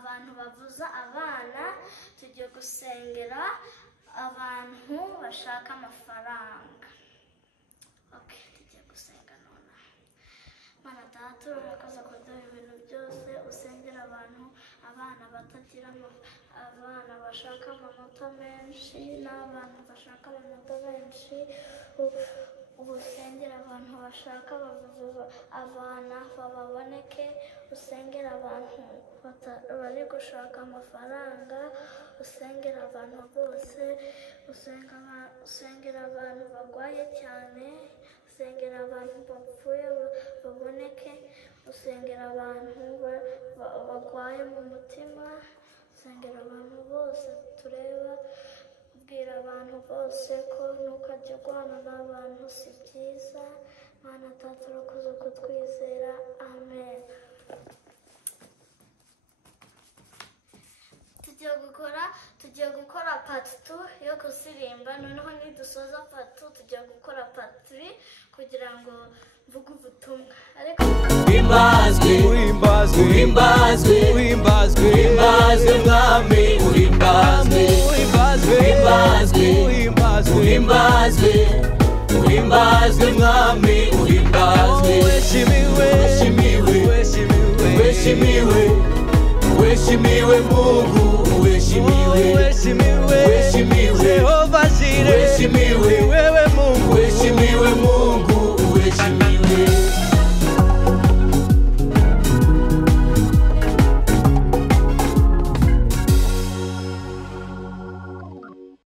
abantu bavuza abana, tugiye gusengera abantu bashaka amafaranga. Okay, tugiye gusenga none. Mana Data urakoze kuduha ibintu byose, usengera abantu, abana batagira abana bashaka amanota menshi n'abana bashaka amanota benshi, usengera abantu bashaka abana bababoneke, usengera abantu bari gushaka amafaranga, usengera abantu bose, usengera abantu barwaye cyane, usengera abantu bapfuye baboneke, usengera abantu barwaye mu mutima, usengera abantu bose tureba, ubwira abantu bose ko ntukajya urwana n'abantu si byiza. Mana Data urakoze kutwizera, amen. tugiye gukora part 2 yo kusirimba, noneho nidusoza part 2 tugiye gukora part 3 kugira ngo mvuge ubutumwa. Ariko uhimbazwe uhimbazwe uhimbazwe uhimbazwe uhimbazwe mwami uhimbazwe uhimbazwe uhimbazwe uhimbazwe uhimbazwe uhimbazwe mwami uhimbazwe weshimiwe weshimiwe weshimiwe weshimiwe Mungu weshimiwe weshimiwe weshimiwe Jehova Jireh weshimiwe